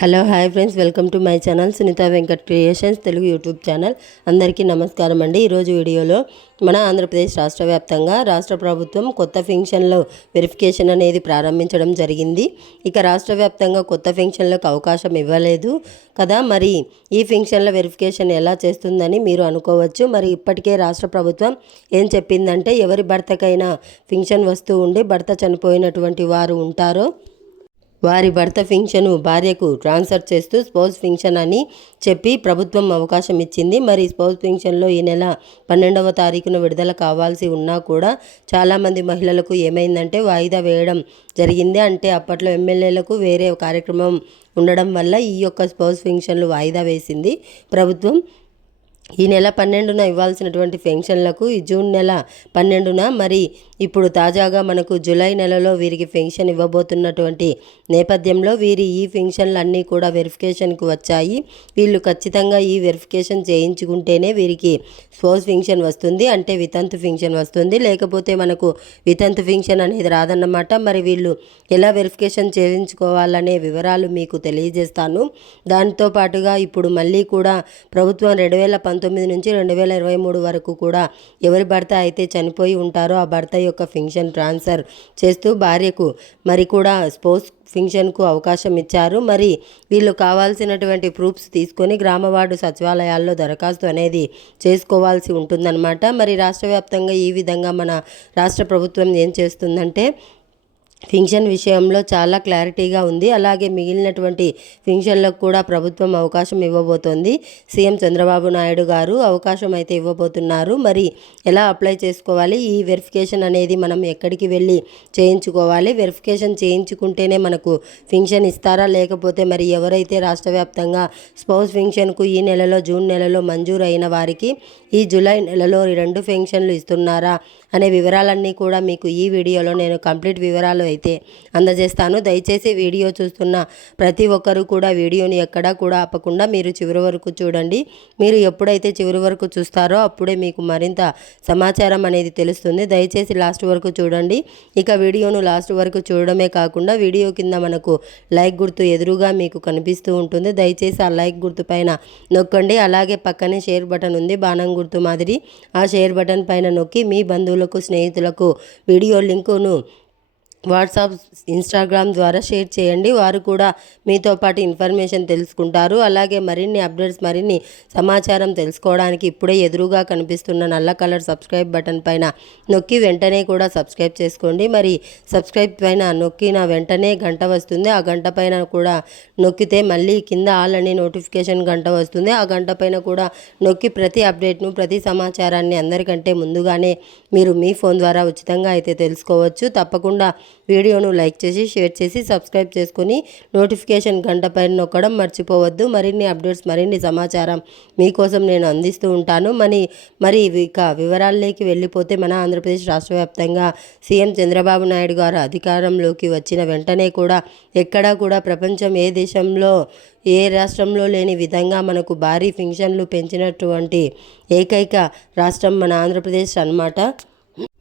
Hello hi friends. Welcome to my channel Sunitha Venkat creations Telugu YouTube channel. అందరికీ నమస్కారం అండి. ఈరోజు వీడియోలో మన ఆంధ్రప్రదేశ్ రాష్ట్ర వ్యాప్తంగా రాష్ట్ర ప్రభుత్వం కొత్త ఫెన్షన్లో వెరిఫికేషన్ అనేది ప్రారంభించడం జరిగింది. ఇక రాష్ట్ర వ్యాప్తంగా కొత్త ఫెన్షన్లకు అవకాశం ఇవ్వలేదు కదా. మరి ఈ ఫెన్షన్ల వెరిఫికేషన్ ఎలా చేస్తుందని మీరు అనుకోవచ్చు. మరి ఇప్పటికే రాష్ట్ర ప్రభుత్వం ఏం చెప్పిందంటే ఎవరి భర్తకైనా ఫెన్షన్ వస్తూ ఉండి భర్త చనిపోయినటువంటి వారు ఉంటారో. వారి భర్త ఫింక్షను భార్యకు ట్రాన్స్ఫర్ చేస్తూ స్పౌస్ ఫింక్షన్ అని చెప్పి ప్రభుత్వం అవకాశం ఇచ్చింది. మరి స్పౌస్ ఫింక్షన్లో ఈ నెల పన్నెండవ తారీఖున విడుదల కావాల్సి ఉన్నా కూడా చాలామంది మహిళలకు ఏమైందంటే వాయిదా వేయడం జరిగింది. అంటే అప్పట్లో ఎమ్మెల్యేలకు వేరే కార్యక్రమం ఉండడం వల్ల ఈ యొక్క స్పౌస్ ఫింక్షన్లు వాయిదా వేసింది ప్రభుత్వం. ఈ నెల పన్నెండున ఇవ్వాల్సినటువంటి పెన్షన్లకు ఈ జూన్ నెల పన్నెండున మరి ఇప్పుడు తాజాగా మనకు జూలై నెలలో వీరికి పెన్షన్ ఇవ్వబోతున్నటువంటి నేపథ్యంలో వీరి ఈ పెన్షన్లు అన్నీ కూడా వెరిఫికేషన్కు వచ్చాయి. వీళ్ళు ఖచ్చితంగా ఈ వెరిఫికేషన్ చేయించుకుంటేనే వీరికి స్పోర్ట్స్ పెన్షన్ వస్తుంది. అంటే వితంతు పెన్షన్ వస్తుంది. లేకపోతే మనకు వితంతు పెన్షన్ అనేది రాదన్నమాట. మరి వీళ్ళు ఎలా వెరిఫికేషన్ చేయించుకోవాలనే వివరాలు మీకు తెలియజేస్తాను. దానితో పాటుగా ఇప్పుడు మళ్ళీ కూడా ప్రభుత్వం రెండు వేల పంతొమ్మిది నుంచి రెండు వేల ఇరవై మూడు వరకు కూడా ఎవరి భర్త అయితే చనిపోయి ఉంటారో ఆ భర్త యొక్క ఫింక్షన్ ట్రాన్స్ఫర్ చేస్తూ భార్యకు మరి కూడా స్పోర్ట్స్ ఫింక్షన్కు అవకాశం ఇచ్చారు. మరి వీళ్ళు కావాల్సినటువంటి ప్రూఫ్స్ తీసుకొని గ్రామవార్డు సచివాలయాల్లో దరఖాస్తు అనేది చేసుకోవాల్సి ఉంటుందన్నమాట. మరి రాష్ట్ర వ్యాప్తంగా ఈ విధంగా మన రాష్ట్ర ప్రభుత్వం ఏం చేస్తుందంటే ఫింక్షన్ విషయంలో చాలా క్లారిటీగా ఉంది. అలాగే మిగిలినటువంటి ఫింక్షన్లకు కూడా ప్రభుత్వం అవకాశం ఇవ్వబోతోంది. సీఎం చంద్రబాబు నాయుడు గారు అవకాశం అయితే ఇవ్వబోతున్నారు. మరి ఎలా అప్లై చేసుకోవాలి? ఈ వెరిఫికేషన్ అనేది మనం ఎక్కడికి వెళ్ళి చేయించుకోవాలి? వెరిఫికేషన్ చేయించుకుంటేనే మనకు ఫింక్షన్ ఇస్తారా? లేకపోతే మరి ఎవరైతే రాష్ట్ర వ్యాప్తంగా స్పౌస్ ఫింక్షన్కు ఈ నెలలో జూన్ నెలలో మంజూరు అయిన వారికి ఈ జూలై నెలలో రెండు ఫెన్షన్లు ఇస్తున్నారా? అనే వివరాలన్నీ కూడా మీకు ఈ వీడియోలో నేను కంప్లీట్ వివరాలు అయితే అందజేస్తాను. దయచేసి వీడియో చూస్తున్న ప్రతి ఒక్కరూ కూడా వీడియోని ఎక్కడా కూడా ఆపకుండా మీరు చివరి వరకు చూడండి. మీరు ఎప్పుడైతే చివరి వరకు చూస్తారో అప్పుడే మీకు మరింత సమాచారం అనేది తెలుస్తుంది. దయచేసి లాస్ట్ వరకు చూడండి. ఇక వీడియోను లాస్ట్ వరకు చూడడమే కాకుండా వీడియో కింద మనకు లైక్ గుర్తు ఎదురుగా మీకు కనిపిస్తూ ఉంటుంది. దయచేసి ఆ లైక్ గుర్తు పైన నొక్కండి. అలాగే పక్కనే షేర్ బటన్ ఉంది బాణం గుర్తు మాదిరి. ఆ షేర్ బటన్ పైన నొక్కి మీ బంధువులు బంధువులకు స్నేహితులకు వీడియో లింకును వాట్సాప్ ఇన్స్టాగ్రామ్ ద్వారా షేర్ చేయండి. వారు కూడా మీతో పాటు ఇన్ఫర్మేషన్ తెలుసుకుంటారు. అలాగే మరిన్ని అప్డేట్స్ మరిన్ని సమాచారం తెలుసుకోవడానికి ఇప్పుడే ఎదురుగా కనిపిస్తున్న నల్ల కలర్ సబ్స్క్రైబ్ బటన్ పైన నొక్కి వెంటనే కూడా సబ్స్క్రైబ్ చేసుకోండి. మరి సబ్స్క్రైబ్ పైన నొక్కిన వెంటనే గంట వస్తుంది. ఆ గంట పైన కూడా నొక్కితే మళ్ళీ కింద ఆల్ అనే నోటిఫికేషన్ గంట వస్తుంది. ఆ గంట పైన కూడా నొక్కి ప్రతి అప్డేట్ను ప్రతి సమాచారాన్ని అందరికంటే ముందుగానే మీరు మీ ఫోన్ ద్వారా ఉచితంగా అయితే తెలుసుకోవచ్చు. తప్పకుండా వీడియోను లైక్ చేసి షేర్ చేసి సబ్స్క్రైబ్ చేసుకొని నోటిఫికేషన్ గంట పైన నొక్కడం మర్చిపోవద్దు. మరిన్ని అప్డేట్స్ మరిన్ని సమాచారం మీకోసం నేను అందిస్తూ ఉంటాను. మరి మరి ఇక వివరాల్లోకి వెళ్ళిపోతే మన ఆంధ్రప్రదేశ్ రాష్ట్ర వ్యాప్తంగా సీఎం చంద్రబాబు నాయుడు గారు అధికారంలోకి వచ్చిన వెంటనే కూడా ఎక్కడా కూడా ప్రపంచం ఏ దేశంలో ఏ రాష్ట్రంలో లేని విధంగా మనకు భారీ ఫింక్షన్లు పెంచినటువంటి ఏకైక రాష్ట్రం మన ఆంధ్రప్రదేశ్ అన్నమాట.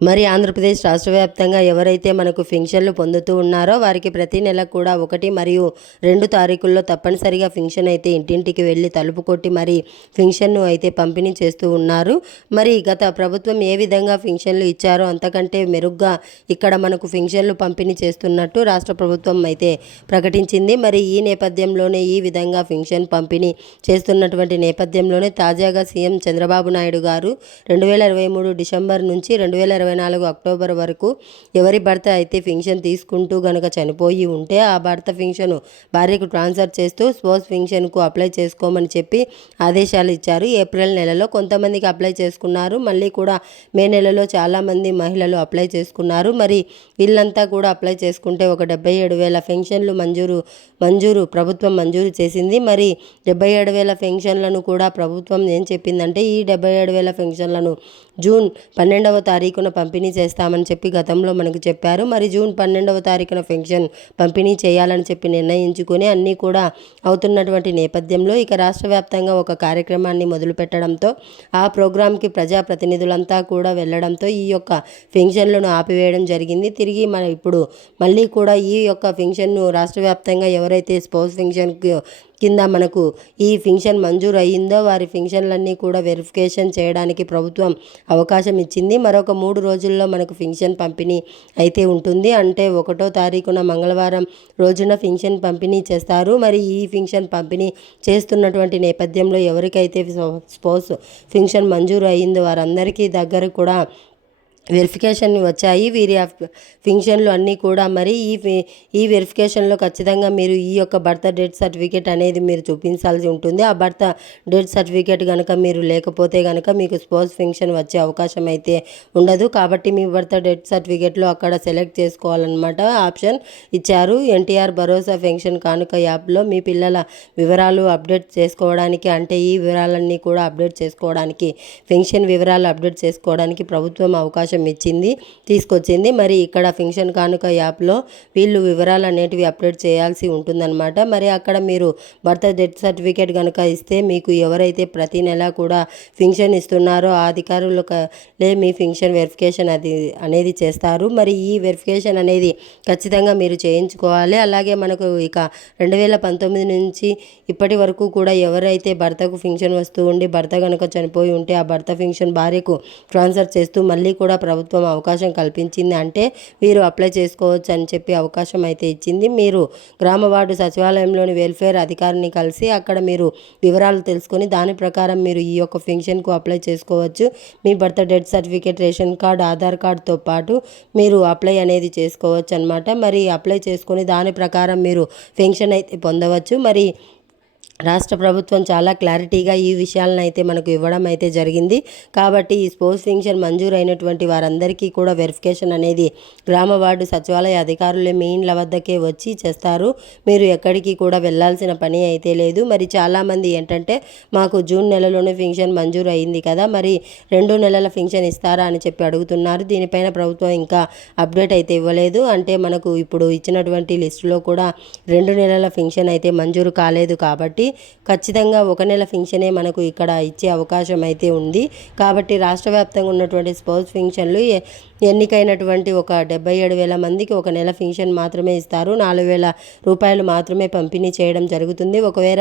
మరి ఆంధ్రప్రదేశ్ రాష్ట్ర వ్యాప్తంగా ఎవరైతే మనకు ఫింక్షన్లు పొందుతూ ఉన్నారో వారికి ప్రతి నెల కూడా ఒకటి మరియు రెండు తారీఖుల్లో తప్పనిసరిగా ఫింక్షన్ అయితే ఇంటింటికి వెళ్ళి తలుపు కొట్టి మరి ఫింక్షన్ను అయితే పంపిణీ చేస్తూ ఉన్నారు. మరి గత ప్రభుత్వం ఏ విధంగా ఫింక్షన్లు ఇచ్చారో అంతకంటే మెరుగ్గా ఇక్కడ మనకు ఫింక్షన్లు పంపిణీ చేస్తున్నట్టు రాష్ట్ర ప్రభుత్వం అయితే ప్రకటించింది. మరి ఈ నేపథ్యంలోనే ఈ విధంగా ఫింక్షన్ పంపిణీ చేస్తున్నటువంటి నేపథ్యంలోనే తాజాగా సీఎం చంద్రబాబు నాయుడు గారు రెండు వేల ఇరవై మూడు డిసెంబర్ నుంచి రెండు వేల ఇరవై ఇరవై నాలుగు అక్టోబర్ వరకు ఎవరి భర్త అయితే ఫింక్షన్ తీసుకుంటూ గనుక చనిపోయి ఉంటే ఆ భర్త ఫింక్షన్ భార్యకు ట్రాన్స్ఫర్ చేస్తూ స్పోర్ట్స్ ఫింక్షన్కు అప్లై చేసుకోమని చెప్పి ఆదేశాలు ఇచ్చారు. ఏప్రిల్ నెలలో కొంతమందికి అప్లై చేసుకున్నారు. మళ్ళీ కూడా మే నెలలో చాలామంది మహిళలు అప్లై చేసుకున్నారు. మరి వీళ్ళంతా కూడా అప్లై చేసుకుంటే ఒక డెబ్బై ఏడు వేల ఫెన్షన్లు మంజూరు మంజూరు ప్రభుత్వం మంజూరు చేసింది. మరి డెబ్బై ఏడు వేల ఫెన్షన్లను కూడా ప్రభుత్వం ఏం చెప్పిందంటే ఈ డెబ్బై ఏడు వేల ఫెన్షన్లను జూన్ పన్నెండవ తారీఖున పంపిణీ చేస్తామని చెప్పి గతంలో మనకు చెప్పారు. మరి జూన్ పన్నెండవ తారీఖున పెన్షన్ పంపిణీ చేయాలని చెప్పి నిర్ణయించుకొని అన్నీ కూడా అవుతున్నటువంటి నేపథ్యంలో ఇక రాష్ట్ర వ్యాప్తంగా ఒక కార్యక్రమాన్ని మొదలుపెట్టడంతో ఆ ప్రోగ్రాంకి ప్రజాప్రతినిధులంతా కూడా వెళ్ళడంతో ఈ యొక్క పెన్షన్లను ఆపివేయడం జరిగింది. తిరిగి మన ఇప్పుడు మళ్ళీ కూడా ఈ యొక్క పెన్షన్ను రాష్ట్ర వ్యాప్తంగా ఎవరైతే స్పోర్ట్స్ పెన్షన్కి కింద మనకు ఈ ఫింక్షన్ మంజూరు అయ్యిందో వారి ఫింక్షన్లన్నీ కూడా వెరిఫికేషన్ చేయడానికి ప్రభుత్వం అవకాశం ఇచ్చింది. మరొక మూడు రోజుల్లో మనకు ఫింక్షన్ పంపిణీ అయితే ఉంటుంది. అంటే ఒకటో తారీఖున మంగళవారం రోజున ఫింక్షన్ పంపిణీ చేస్తారు. మరి ఈ ఫింక్షన్ పంపిణీ చేస్తున్నటువంటి నేపథ్యంలో ఎవరికైతే స్పోస్ ఫింక్షన్ మంజూరు అయ్యిందో వారందరికీ దగ్గర కూడా వెరిఫికేషన్ వచ్చాయి. వీరి ఫింక్షన్లు అన్నీ కూడా మరి ఈ ఈ వెరిఫికేషన్లో ఖచ్చితంగా మీరు ఈ యొక్క బర్త్ డేట్ సర్టిఫికేట్ అనేది మీరు చూపించాల్సి ఉంటుంది. ఆ బర్త్ డేట్ సర్టిఫికేట్ కనుక మీరు లేకపోతే కనుక మీకు స్పోర్ట్స్ ఫింక్షన్ వచ్చే అవకాశం అయితే ఉండదు. కాబట్టి మీ బర్త్ డేట్ సర్టిఫికేట్లో అక్కడ సెలెక్ట్ చేసుకోవాలన్నమాట ఆప్షన్ ఇచ్చారు. ఎన్టీఆర్ భరోసా ఫెన్షన్ కానుక యాప్లో మీ పిల్లల వివరాలు అప్డేట్ చేసుకోవడానికి అంటే ఈ వివరాలన్నీ కూడా అప్డేట్ చేసుకోవడానికి పెన్షన్ వివరాలు అప్డేట్ చేసుకోవడానికి ప్రభుత్వం అవకాశం ఇచ్చింది తీసుకొచ్చింది. మరి ఇక్కడ ఫింక్షన్ కానుక యాప్లో వీళ్ళు వివరాలు అనేటివి అప్డేట్ చేయాల్సి ఉంటుందన్నమాట. మరి అక్కడ మీరు బర్త్ డెత్ సర్టిఫికేట్ కనుక ఇస్తే మీకు ఎవరైతే ప్రతి నెల కూడా ఫింక్షన్ ఇస్తున్నారో ఆ అధికారులే మీ ఫింక్షన్ వెరిఫికేషన్ అది అనేది చేస్తారు. మరి ఈ వెరిఫికేషన్ అనేది ఖచ్చితంగా మీరు చేయించుకోవాలి. అలాగే మనకు ఇక రెండు వేల పంతొమ్మిది నుంచి ఇప్పటి వరకు కూడా ఎవరైతే భర్తకు ఫింక్షన్ వస్తూ ఉండి భర్త కనుక చనిపోయి ఉంటే ఆ భర్త ఫింక్షన్ భార్యకు ట్రాన్స్ఫర్ చేస్తూ మళ్ళీ కూడా ప్రభుత్వం అవకాశం కల్పించింది అంటే వీరు అప్లై చేసుకోవచ్చు అని చెప్పి అవకాశం అయితే ఇచ్చింది. మీరు గ్రామ వార్డు సచివాలయంలోని వెల్ఫేర్ అధికారిని కలిసి అక్కడ మీరు వివరాలు తెలుసుకొని దాని ప్రకారం మీరు ఈ యొక్క పెన్షన్కు అప్లై చేసుకోవచ్చు. మీ birth death certificate ration card Aadhaar కార్డ్తో పాటు మీరు అప్లై అనేది చేసుకోవచ్చు అనమాట మరి అప్లై చేసుకొని దాని ప్రకారం మీరు పెన్షన్ అయితే పొందవచ్చు. మరి రాష్ట్ర ప్రభుత్వం చాలా క్లారిటీగా ఈ విషయాలను అయితే మనకు ఇవ్వడం అయితే జరిగింది. కాబట్టి ఈ స్పోర్ట్స్ ఫింక్షన్ మంజూరు అయినటువంటి వారందరికీ కూడా వెరిఫికేషన్ అనేది గ్రామ వార్డు సచివాలయ అధికారులే మీ ఇండ్ల వద్దకే వచ్చి చేస్తారు. మీరు ఎక్కడికి కూడా వెళ్ళాల్సిన పని అయితే లేదు. మరి చాలామంది ఏంటంటే మాకు జూన్ నెలలోనే ఫింక్షన్ మంజూరు అయింది కదా మరి రెండు నెలల ఫింక్షన్ ఇస్తారా అని చెప్పి అడుగుతున్నారు. దీనిపైన ప్రభుత్వం ఇంకా అప్డేట్ అయితే ఇవ్వలేదు. అంటే మనకు ఇప్పుడు ఇచ్చినటువంటి లిస్టులో కూడా రెండు నెలల ఫింక్షన్ అయితే మంజూరు కాలేదు కాబట్టి ఖచ్చితంగా ఒక నెల ఫింక్షనే మనకు ఇక్కడ ఇచ్చే అవకాశం అయితే ఉంది. కాబట్టి రాష్ట్ర వ్యాప్తంగా ఉన్నటువంటి స్పోర్ట్స్ ఫింక్షన్లు ఎన్నికైనటువంటి ఒక డెబ్బై ఏడు వేల మందికి ఒక నెల ఫింక్షన్ మాత్రమే ఇస్తారు. నాలుగు వేల రూపాయలు మాత్రమే పంపిణీ చేయడం జరుగుతుంది. ఒకవేళ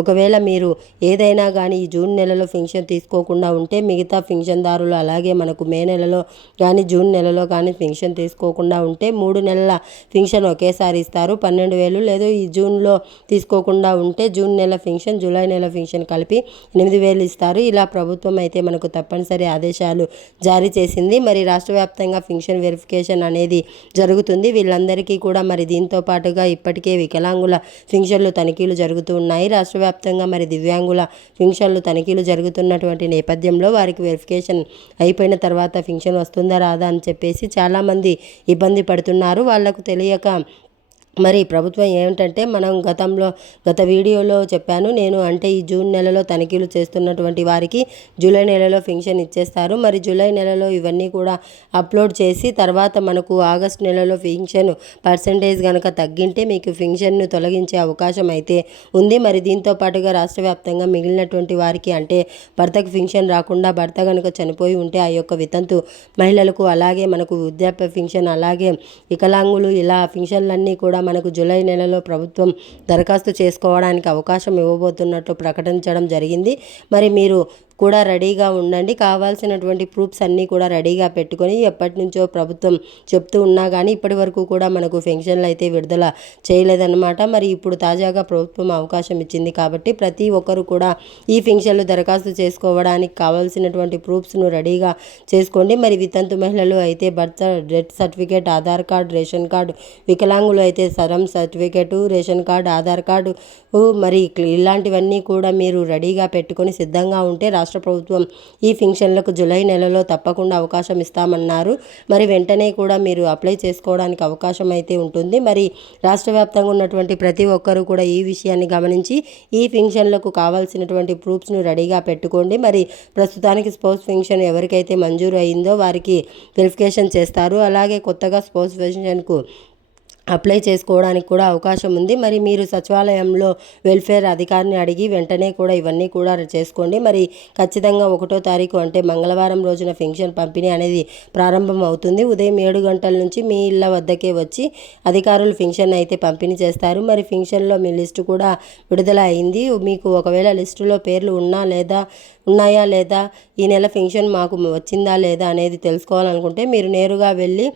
ఒకవేళ మీరు ఏదైనా కానీ ఈ జూన్ నెలలో ఫింక్షన్ తీసుకోకుండా ఉంటే మిగతా ఫింక్షన్దారులు అలాగే మనకు మే నెలలో కానీ జూన్ నెలలో కానీ ఫింక్షన్ తీసుకోకుండా ఉంటే మూడు నెలల ఫింక్షన్ ఒకేసారి ఇస్తారు. పన్నెండు వేలు లేదు ఈ జూన్లో తీసుకోకుండా ఉంటే జూన్ నెల ఫింక్షన్ జూలై నెల ఫింక్షన్ కలిపి ఎనిమిది వేలు ఇస్తారు. ఇలా ప్రభుత్వం అయితే మనకు తప్పనిసరి ఆదేశాలు జారీ చేసింది. మరి రాష్ట్ర వ్యాప్తంగా ఫింక్షన్ వెరిఫికేషన్ అనేది జరుగుతుంది. వీళ్ళందరికీ కూడా మరి దీంతో పాటుగా ఇప్పటికే వికలాంగుల ఫింక్షన్లు తనిఖీలు జరుగుతూ ఉన్నాయి. రాష్ట్ర వ్యాప్తంగా మరి దివ్యాంగుల ఫింక్షన్లు తనిఖీలు జరుగుతున్నటువంటి నేపథ్యంలో వారికి వెరిఫికేషన్ అయిపోయిన తర్వాత ఫింక్షన్ వస్తుందా రాదా అని చెప్పేసి చాలామంది ఇబ్బంది పడుతున్నారు. వాళ్ళకు తెలియక మరి ప్రభుత్వం ఏమిటంటే మనం గతంలో గత వీడియోలో చెప్పాను నేను అంటే ఈ జూన్ నెలలో తనిఖీలు చేస్తున్నటువంటి వారికి జూలై నెలలో ఫింక్షన్ ఇచ్చేస్తారు. మరి జూలై నెలలో ఇవన్నీ కూడా అప్లోడ్ చేసి తర్వాత మనకు ఆగస్ట్ నెలలో ఫింక్షన్ పర్సంటేజ్ కనుక తగ్గింటే మీకు ఫింక్షన్ను తొలగించే అవకాశం అయితే ఉంది. మరి దీంతో పాటుగా రాష్ట్ర వ్యాప్తంగా మిగిలినటువంటి వారికి అంటే భర్తకు ఫింక్షన్ రాకుండా భర్త కనుక చనిపోయి ఉంటే ఆ యొక్క వితంతు మహిళలకు అలాగే మనకు వృద్ధాప్య ఫింక్షన్ అలాగే వికలాంగులు ఇలా ఫింక్షన్లన్నీ కూడా మనకు జూలై నెలలో ప్రభుత్వం దరఖాస్తు చేసుకోవడానికి అవకాశం ఇవ్వబోతున్నట్లు ప్రకటించడం జరిగింది. మరి మీరు కూడా రెడీగా ఉండండి. కావాల్సినటువంటి ప్రూఫ్స్ అన్నీ కూడా రెడీగా పెట్టుకొని ఎప్పటి నుంచో ప్రభుత్వం చెప్తూ ఉన్నా కానీ ఇప్పటి వరకు కూడా మనకు పెన్షన్లు అయితే విడుదల చేయలేదన్నమాట. మరి ఇప్పుడు తాజాగా ప్రభుత్వం అవకాశం ఇచ్చింది కాబట్టి ప్రతి ఒక్కరు కూడా ఈ పెన్షన్లు దరఖాస్తు చేసుకోవడానికి కావాల్సినటువంటి ప్రూఫ్స్ను రెడీగా చేసుకోండి. మరి వితంతు మహిళలు అయితే birth death certificate Aadhaar card ration card వికలాంగులు అయితే సరం certificate ration card Aadhaar card మరి ఇలాంటివన్నీ కూడా మీరు రెడీగా పెట్టుకొని సిద్ధంగా ఉంటే రాష్ట్ర రాష్ట్ర ప్రభుత్వం ఈ ఫింక్షన్లకు జూలై నెలలో తప్పకుండా అవకాశం ఇస్తామన్నారు. మరి వెంటనే కూడా మీరు అప్లై చేసుకోవడానికి అవకాశం అయితే ఉంటుంది. మరి రాష్ట్ర వ్యాప్తంగా ఉన్నటువంటి ప్రతి ఒక్కరూ కూడా ఈ విషయాన్ని గమనించి ఈ ఫింక్షన్లకు కావాల్సినటువంటి ప్రూఫ్స్ను రెడీగా పెట్టుకోండి. మరి ప్రస్తుతానికి స్పోర్ట్స్ ఫింక్షన్ ఎవరికైతే మంజూరు అయిందో వారికి వెరిఫికేషన్ చేస్తారు. అలాగే కొత్తగా స్పోర్ట్స్ ఫింక్షన్కు అప్లై చేసుకోవడానికి కూడా అవకాశం ఉంది. మరి మీరు సచివాలయంలో వెల్ఫేర్ అధికారిని అడిగి వెంటనే కూడా ఇవన్నీ కూడా చేసుకోండి. మరి ఖచ్చితంగా ఒకటో తారీఖు అంటే మంగళవారం రోజున ఫెన్షన్ పంపిణీ అనేది ప్రారంభం అవుతుంది. ఉదయం ఏడు గంటల నుంచి మీ ఇళ్ళ వద్దకే వచ్చి అధికారులు ఫింక్షన్ అయితే పంపిణీ చేస్తారు. మరి ఫింక్షన్లో మీ లిస్టు కూడా విడుదల అయింది. మీకు ఒకవేళ లిస్టులో పేర్లు ఉన్నా లేదా ఉన్నాయా లేదా ఈ నెల ఫెన్షన్ మాకు వచ్చిందా లేదా అనేది తెలుసుకోవాలనుకుంటే మీరు నేరుగా వెళ్ళి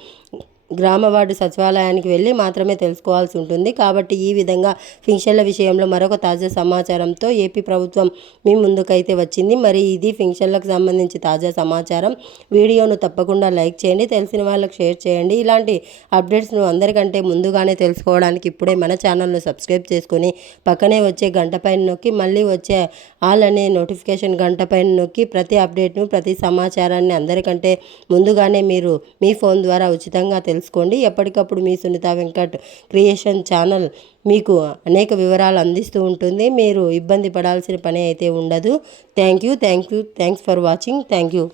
గ్రామ వార్డు సచివాలయానికి వెళ్ళి మాత్రమే తెలుసుకోవాల్సి ఉంటుంది. కాబట్టి ఈ విధంగా ఫింక్షన్ల విషయంలో మరొక తాజా సమాచారంతో ఏపీ ప్రభుత్వం మీ ముందుకైతే వచ్చింది. మరి ఇది ఫింక్షన్లకు సంబంధించి తాజా సమాచారం. వీడియోను తప్పకుండా లైక్ చేయండి తెలిసిన వాళ్ళకి షేర్ చేయండి. ఇలాంటి అప్డేట్స్ను అందరికంటే ముందుగానే తెలుసుకోవడానికి ఇప్పుడే మన ఛానల్ను సబ్స్క్రైబ్ చేసుకుని పక్కనే వచ్చే గంట పైన నొక్కి మళ్ళీ వచ్చే ఆల్ అనే నోటిఫికేషన్ గంట పైన నొక్కి ప్రతి అప్డేట్ను ప్రతి సమాచారాన్ని అందరికంటే ముందుగానే మీరు మీ ఫోన్ ద్వారా ఉచితంగా తెలుసు తెలుసుకోండి. ఎప్పటికప్పుడు మీ సునీత వెంకట్ క్రియేషన్ ఛానల్ మీకు అనేక వివరాలు అందిస్తూ ఉంటుంది. మీరు ఇబ్బంది పడాల్సిన పని అయితే ఉండదు. Thank you thank you thanks for watching. Thank you.